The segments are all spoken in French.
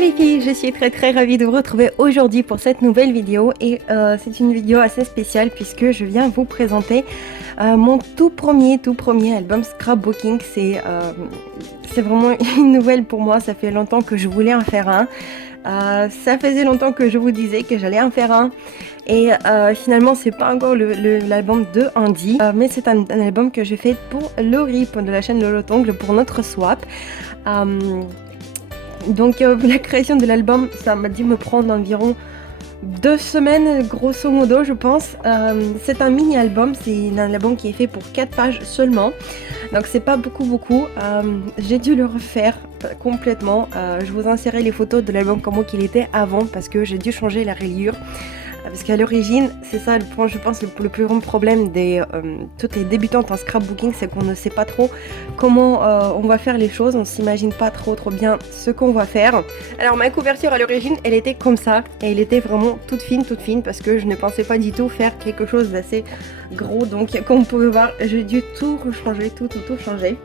Coucou les filles, je suis très ravie de vous retrouver aujourd'hui pour cette nouvelle vidéo et c'est une vidéo assez spéciale puisque je viens vous présenter mon tout premier album scrapbooking. C'est vraiment une nouvelle pour moi, ça fait longtemps que je voulais en faire un. Ça faisait longtemps que je vous disais que j'allais en faire un et finalement c'est pas encore l'album de Andy, mais c'est un album que j'ai fait pour Laurie de la chaîne Lolo Tongle pour notre swap. Donc la création de l'album, ça m'a dû me prendre environ 2 semaines grosso modo je pense. C'est un mini album, c'est un album qui est fait pour 4 pages seulement, donc c'est pas beaucoup. J'ai dû le refaire complètement. Je vous insérerai les photos de l'album comment il était avant parce que j'ai dû changer la rayure. Parce qu'à l'origine, c'est ça le point, je pense, le plus grand problème des toutes les débutantes en scrapbooking, c'est qu'on ne sait pas trop comment on va faire les choses, on s'imagine pas trop bien ce qu'on va faire. Alors ma couverture à l'origine, elle était comme ça, et elle était vraiment toute fine parce que je ne pensais pas du tout faire quelque chose d'assez gros. Donc comme vous pouvez voir, j'ai dû tout changer, tout changer.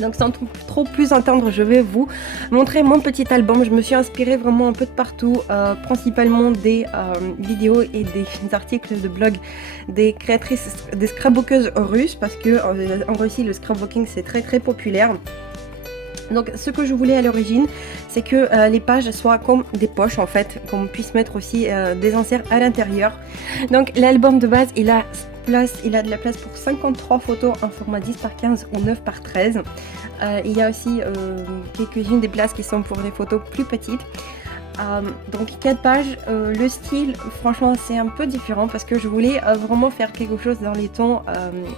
Donc sans trop plus entendre, je vais vous montrer mon petit album. Je me suis inspirée vraiment un peu de partout, principalement des vidéos et des articles de blog des créatrices, des scrapbookeuses russes, parce que en Russie le scrapbooking c'est très populaire. Donc ce que je voulais à l'origine, c'est que les pages soient comme des poches en fait, qu'on puisse mettre aussi des inserts à l'intérieur. Donc l'album de base, il a de la place pour 53 photos en format 10 par 15 ou 9 par 13. Il y a aussi quelques-unes des places qui sont pour des photos plus petites. Donc 4 pages, le style franchement c'est un peu différent parce que je voulais vraiment faire quelque chose dans les tons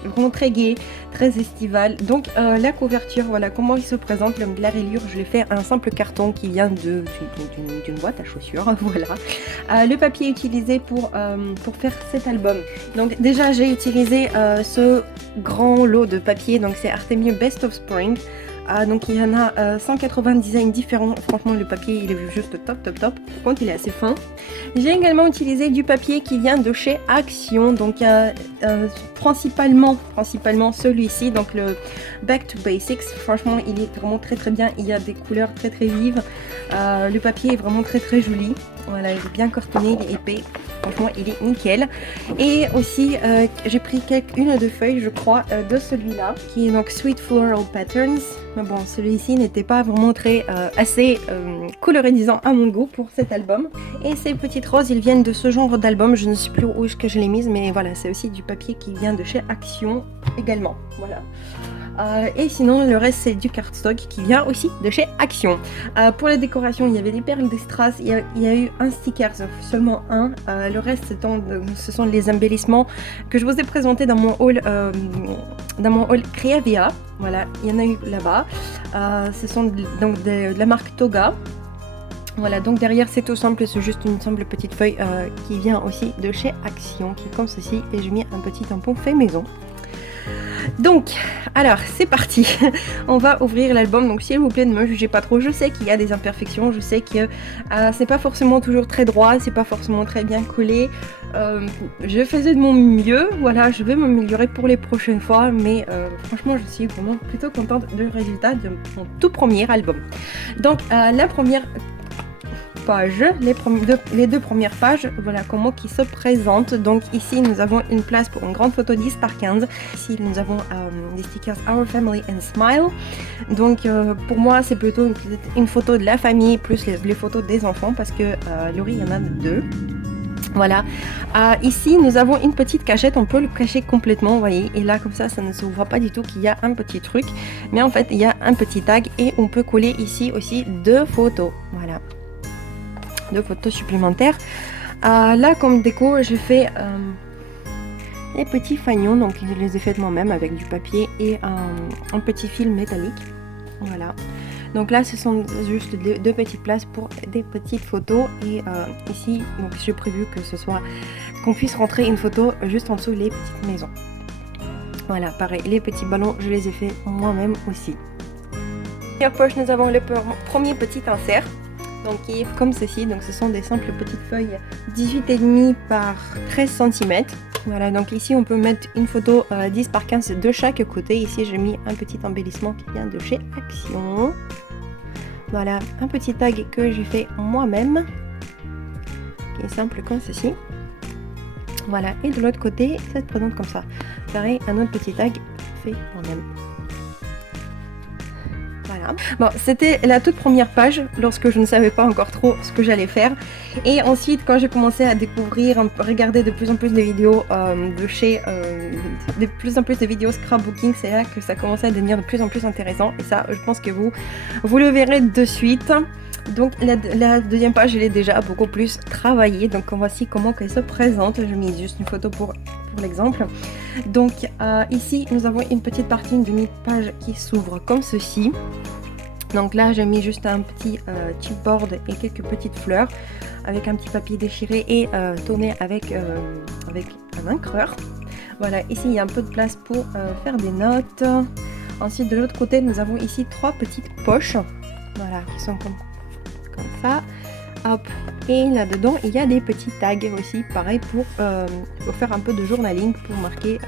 vraiment très gai, très estival. Donc la couverture, voilà comment il se présente. La rayure, je l'ai fait un simple carton qui vient d'une boîte à chaussures. Voilà. Le papier utilisé pour faire cet album. Donc déjà j'ai utilisé ce grand lot de papier, donc c'est Artemio Best of Spring. Donc il y en a 180 designs différents. Franchement le papier il est juste top. Par contre il est assez fin. J'ai également utilisé du papier qui vient de chez Action, donc principalement celui-ci, donc le Back to Basics. Franchement il est vraiment très bien, il y a des couleurs très vives. Le papier est vraiment très joli. Voilà, il est bien cartonné, il est épais. Franchement il est nickel. Et aussi j'ai pris une ou deux feuilles je crois de celui-là qui est donc Sweet Floral Patterns. Mais bon, celui-ci n'était pas vraiment assez colorisant à mon goût pour cet album. Et ces petites roses, ils viennent de ce genre d'album. Je ne sais plus où est-ce que je l'ai mise, mais voilà, c'est aussi du papier qui vient de chez Action également. Voilà. Et sinon le reste c'est du cardstock qui vient aussi de chez Action. Pour les décorations il y avait des perles de strass, il y a eu un sticker, seulement un. Le reste ce sont les embellissements que je vous ai présentés dans mon haul Creavia. Voilà, il y en a eu là-bas. Ce sont donc de la marque Toga. Voilà, donc derrière c'est tout simple, c'est juste une simple petite feuille qui vient aussi de chez Action, qui est comme ceci, et j'ai mis un petit tampon fait maison. Donc, alors c'est parti. On va ouvrir l'album, donc s'il vous plaît ne me jugez pas trop, je sais qu'il y a des imperfections, je sais que c'est pas forcément toujours très droit, c'est pas forcément très bien collé. Je faisais de mon mieux, voilà, je vais m'améliorer pour les prochaines fois, mais franchement je suis vraiment plutôt contente du résultat de mon tout premier album. Donc la première page, les deux premières pages, voilà comment qui se présentent. Donc ici nous avons une place pour une grande photo 10 par 15. Ici nous avons des stickers Our Family and Smile. Donc pour moi c'est plutôt une photo de la famille plus les photos des enfants parce que Laurie il y en a 2. Voilà, ici nous avons une petite cachette, on peut le cacher complètement, vous voyez, et là comme ça ne se voit pas du tout qu'il y a un petit truc, mais en fait il y a un petit tag et on peut coller ici aussi 2 photos, voilà, 2 photos supplémentaires. Là comme déco j'ai fait les petits fagnons, donc je les ai faits moi-même avec du papier et un petit fil métallique, voilà. Donc là ce sont juste 2 petites places pour des petites photos et ici donc j'ai prévu que ce soit qu'on puisse rentrer une photo juste en dessous les petites maisons. Voilà, pareil, les petits ballons je les ai fait moi-même aussi. Première poche nous avons le premier petit insert, donc qui est comme ceci, donc ce sont des simples petites feuilles 18,5 par 13 cm. Voilà, donc ici on peut mettre une photo 10 par 15 de chaque côté. Ici j'ai mis un petit embellissement qui vient de chez Action. Voilà, un petit tag que j'ai fait moi-même, qui est simple comme ceci. Voilà, et de l'autre côté, ça se présente comme ça. Pareil, un autre petit tag fait moi-même. Voilà. Bon, c'était la toute première page lorsque je ne savais pas encore trop ce que j'allais faire. Et ensuite, quand j'ai commencé à découvrir, regarder de plus en plus de vidéos de plus en plus de vidéos scrapbooking, c'est là que ça commençait à devenir de plus en plus intéressant. Et ça, je pense que vous le verrez de suite. Donc la deuxième page, elle est déjà beaucoup plus travaillée. Donc voici comment elle se présente. Je mets juste une photo pour l'exemple. Donc ici, nous avons une petite partie d'une page qui s'ouvre comme ceci. Donc là, j'ai mis juste un petit chipboard et quelques petites fleurs avec un petit papier déchiré et tourné avec un encreur. Voilà, ici, il y a un peu de place pour faire des notes. Ensuite, de l'autre côté, nous avons ici 3 petites poches. Voilà, qui sont comme ça. Hop. Et là-dedans, il y a des petits tags aussi, pareil, pour faire un peu de journaling, pour marquer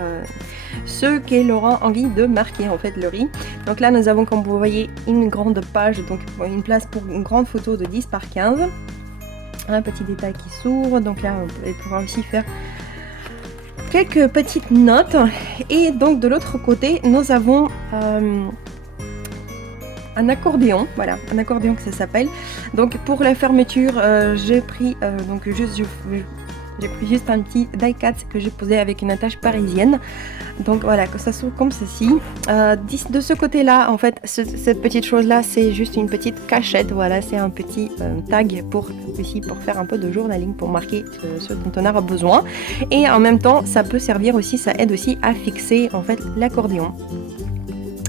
ce qu'elle aura envie de marquer, en fait, le riz. Donc là, nous avons, comme vous voyez, une grande page, donc une place pour une grande photo de 10 par 15. Un petit détail qui s'ouvre, donc là, elle pourra aussi faire quelques petites notes. Et donc, de l'autre côté, nous avons un accordéon, voilà, un accordéon que ça s'appelle. Donc pour la fermeture, j'ai pris juste un petit die-cut que j'ai posé avec une attache parisienne. Donc voilà, que ça s'ouvre comme ceci. De ce côté-là, en fait, cette petite chose-là, c'est juste une petite cachette. Voilà, c'est un petit tag pour faire un peu de journaling, pour marquer ce dont on aura besoin. Et en même temps, ça peut servir aussi, ça aide aussi à fixer en fait l'accordéon.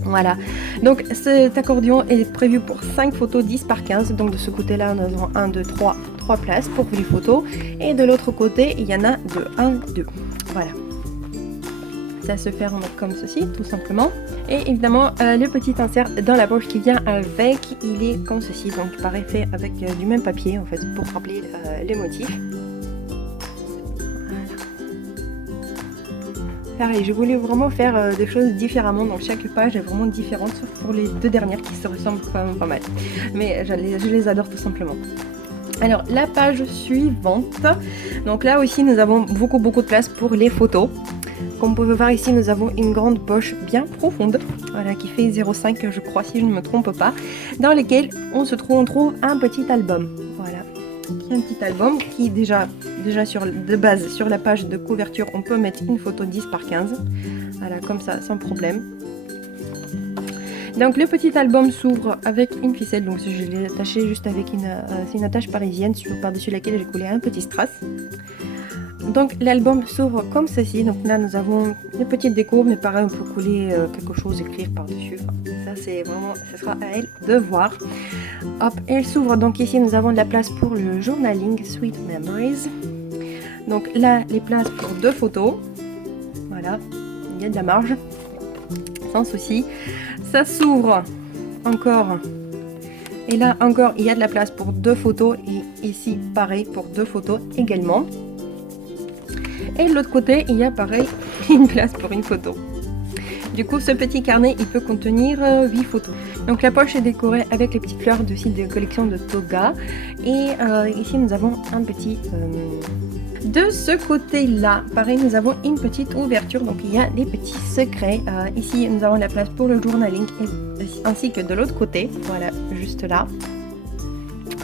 Voilà, donc cet accordéon est prévu pour 5 photos 10 par 15. Donc de ce côté-là, nous avons 1, 2, 3 places pour les photos. Et de l'autre côté, il y en a de 1, 2. Voilà. Ça se ferme comme ceci, tout simplement. Et évidemment, le petit insert dans la poche qui vient avec, il est comme ceci. Donc pareil, fait avec du même papier, en fait, pour rappeler les motifs. Pareil, je voulais vraiment faire des choses différemment, donc chaque page est vraiment différente, sauf pour les 2 dernières qui se ressemblent quand même pas mal. Mais je les adore tout simplement. Alors, la page suivante. Donc là aussi, nous avons beaucoup de place pour les photos. Comme vous pouvez voir ici, nous avons une grande poche bien profonde, voilà, qui fait 0,5 je crois, si je ne me trompe pas, dans lequel on trouve un petit album. Voilà. Un petit album qui déjà de base sur la page de couverture, on peut mettre une photo 10 par 15, voilà, comme ça, sans problème. Donc le petit album s'ouvre avec une ficelle, donc je l'ai attaché juste avec une attache parisienne par-dessus laquelle j'ai collé un petit strass. Donc l'album s'ouvre comme ceci. Donc là nous avons une petite déco, mais pareil on peut coller quelque chose, écrire par-dessus. Enfin, ça c'est vraiment, ce sera à elle de voir. Hop, elle s'ouvre. Donc ici nous avons de la place pour le journaling Sweet Memories. Donc là les places pour 2 photos. Voilà, il y a de la marge, sans souci. Ça s'ouvre encore. Et là encore il y a de la place pour 2 photos. Et ici pareil pour 2 photos également. Et de l'autre côté, il y a pareil une place pour une photo. Du coup, ce petit carnet, il peut contenir 8 photos. Donc la poche est décorée avec les petites fleurs de site de collection de Toga. Et ici, nous avons un petit... De ce côté-là, pareil, nous avons une petite ouverture. Donc il y a des petits secrets. Ici, nous avons la place pour le journaling ainsi que de l'autre côté. Voilà, juste là.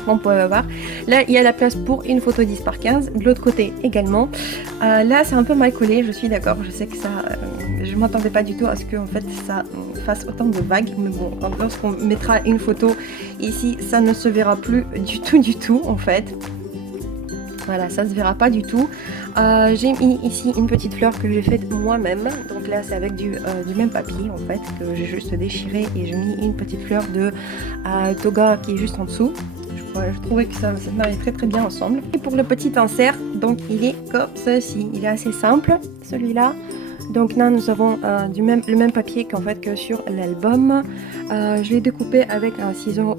On peut voir. Là, il y a la place pour une photo 10 par 15. De l'autre côté également. Là, c'est un peu mal collé, je suis d'accord. Je sais que ça... je m'attendais pas du tout à ce que en fait, ça fasse autant de vagues. Mais bon, lorsqu'on mettra une photo ici, ça ne se verra plus du tout en fait. Voilà, ça se verra pas du tout. J'ai mis ici une petite fleur que j'ai faite moi-même. Donc là, c'est avec du même papier en fait, que j'ai juste déchiré. Et j'ai mis une petite fleur de Toga qui est juste en dessous. Je trouvais que ça m'allait très bien ensemble. Et pour le petit insert, donc il est comme ceci. Il est assez simple, celui-là. Donc là, nous avons le même papier qu'en fait que sur l'album. Je l'ai découpé avec un ciseau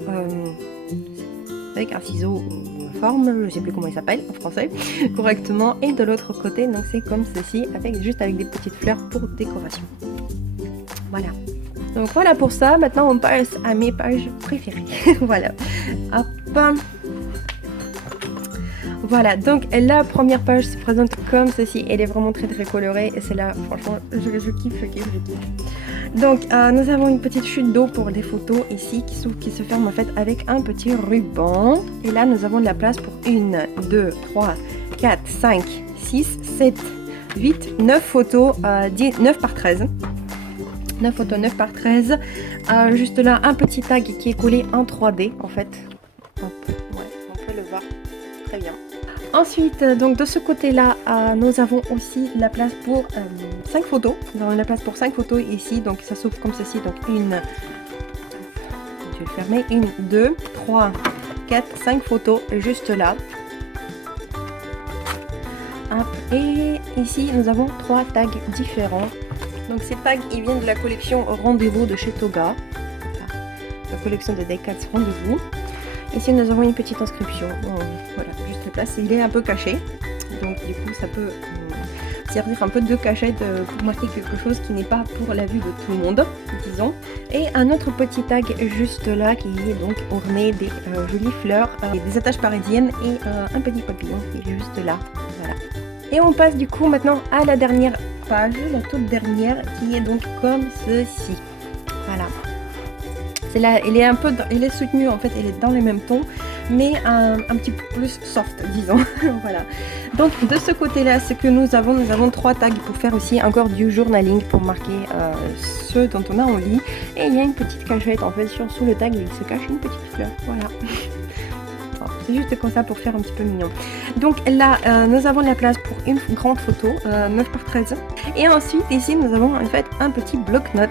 forme, je ne sais plus comment il s'appelle en français correctement. Et de l'autre côté, donc c'est comme ceci, juste avec des petites fleurs pour décoration. Voilà. Donc voilà pour ça, maintenant on passe à mes pages préférées. Voilà, hop. Voilà, donc la première page se présente comme ceci. Elle est vraiment très très colorée et c'est là, franchement, je kiffe. Donc nous avons une petite chute d'eau pour les photos ici qui s'ouvre, qui se ferme en fait avec un petit ruban. Et là nous avons de la place pour 1, 2, 3, 4, 5, 6, 7, 8, 9 photos, 9 par 13. 9 photos, 9 par 13. Juste là, un petit tag qui est collé en 3D en fait. Hop, ouais, on peut le voir très bien. Ensuite, donc de ce côté-là, nous avons aussi la place pour 5 photos. Nous avons la place pour 5 photos ici, donc ça s'ouvre comme ceci. Donc je vais le fermer. 1, 2, 3, 4, 5 photos juste là. Hop. Et ici, nous avons 3 tags différents. Donc ces tags, ils viennent de la collection Rendez-vous de chez Toga. La collection de Decathlon Rendez-vous. Ici, nous avons une petite inscription. Voilà, juste la place. Il est un peu caché. Donc du coup, ça peut servir un peu de cachette pour marquer quelque chose qui n'est pas pour la vue de tout le monde, disons. Et un autre petit tag juste là qui est donc orné des jolies fleurs, des attaches parisiennes et un petit papillon qui est juste là. Voilà. Et on passe du coup maintenant à la dernière page, la toute dernière, qui est donc comme ceci. Voilà. C'est là, elle est soutenue en fait, elle est dans les mêmes tons, mais un petit peu plus soft, disons. Voilà. Donc de ce côté-là, ce que nous avons 3 tags pour faire aussi encore du journaling pour marquer ce dont on a envie. Et il y a une petite cachette en fait sous le tag, il se cache une petite fleur. Voilà. C'est juste comme ça pour faire un petit peu mignon. Donc là, nous avons la place pour une grande photo, 9 par 13. Et ensuite, ici, nous avons en fait un petit bloc-notes.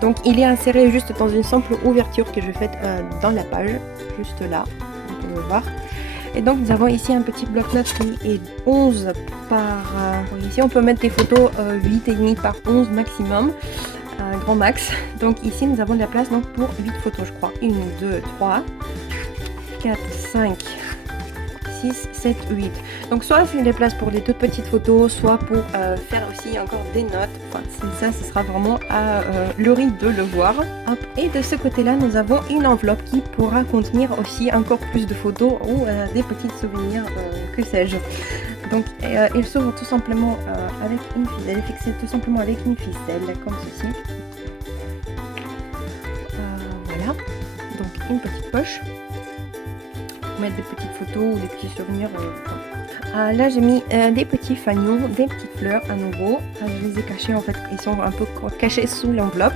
Donc il est inséré juste dans une simple ouverture que je fais dans la page, juste là, vous pouvez le voir. Et donc nous avons ici un petit bloc-notes qui est 11 par... ici on peut mettre des photos 8,5 par 11 maximum, grand max. Donc ici nous avons de la place donc, pour 8 photos je crois. 1, 2, 3, 4, 5, 6, 7, 8. Donc soit c'est des places pour les toutes petites photos, soit pour faire aussi encore des notes. Enfin, ça, ce sera vraiment à Laurie de le voir. Hop. Et de ce côté-là, nous avons une enveloppe qui pourra contenir aussi encore plus de photos ou des petits souvenirs, que sais-je. Donc il s'ouvre tout simplement avec une ficelle, fixée tout simplement avec une ficelle, comme ceci. Voilà. Donc une petite poche. Mettre des petites photos ou des petits souvenirs. Là j'ai mis des petits fanions, des petites fleurs à nouveau. Je les ai cachés en fait, ils sont un peu cachés sous l'enveloppe.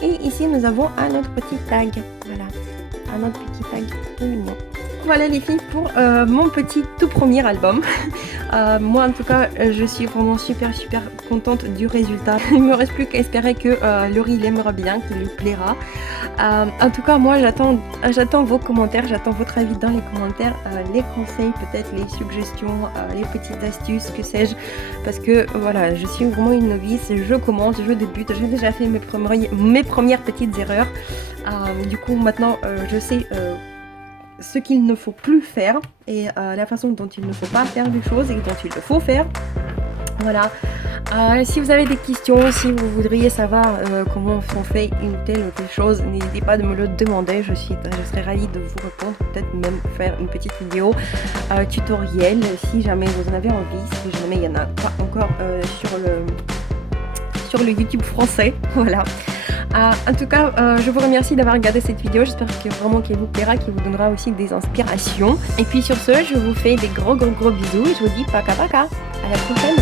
Et ici nous avons un autre petit tag. Voilà, un autre petit tag de mignon. Voilà les filles pour mon petit tout premier album. Moi en tout cas je suis vraiment super contente du résultat. Il me reste plus qu'à espérer que Laurie l'aimera bien, qu'il lui plaira. En tout cas moi j'attends vos commentaires, j'attends votre avis dans les commentaires, les conseils peut-être, les suggestions, les petites astuces, que sais-je, parce que voilà, je suis vraiment une novice, je commence, je débute, j'ai déjà fait mes premières petites erreurs. Du coup maintenant je sais ce qu'il ne faut plus faire et la façon dont il ne faut pas faire les choses et dont il le faut faire. Voilà. Si vous avez des questions, si vous voudriez savoir comment on fait une telle ou telle chose, n'hésitez pas à me le demander, je serai ravie de vous répondre, peut-être même faire une petite vidéo tutoriel si jamais vous en avez envie, si jamais il n'y en a pas encore sur le YouTube français. Voilà. En tout cas, je vous remercie d'avoir regardé cette vidéo. J'espère vraiment qu'elle vous plaira, qu'elle vous donnera aussi des inspirations. Et puis sur ce, je vous fais des gros bisous et je vous dis paka. À la prochaine.